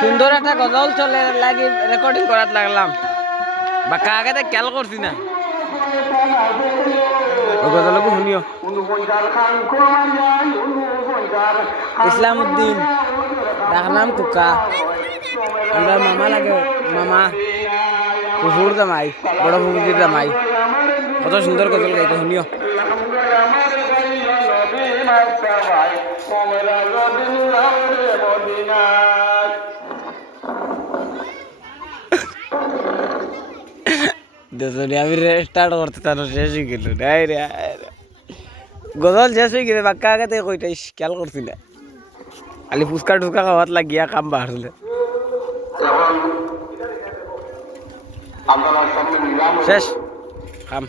সুন্দর একটা গজল চলে লাগি রেকর্ডিং করার লাগলাম বা কাকে খেয়াল করছি না ও গজলকে শুনিও ইসলামউদ্দিন ডাকনাম কুকা আমরা মামা লাগে মামা ফুফুর জামাই বড় ফুফুর জামাই কত সুন্দর গজল গাইতে শুনিও আমি স্টার্ট করতে তার শেষ হয়ে গেল গজল শেষ হয়ে গেছে বাক্কা আগে থেকে কইটা খেয়াল করছি না খালি ফুচকা টুচকা খাওয়াত লাগিয়া কাম বাড়লে শেষ কাম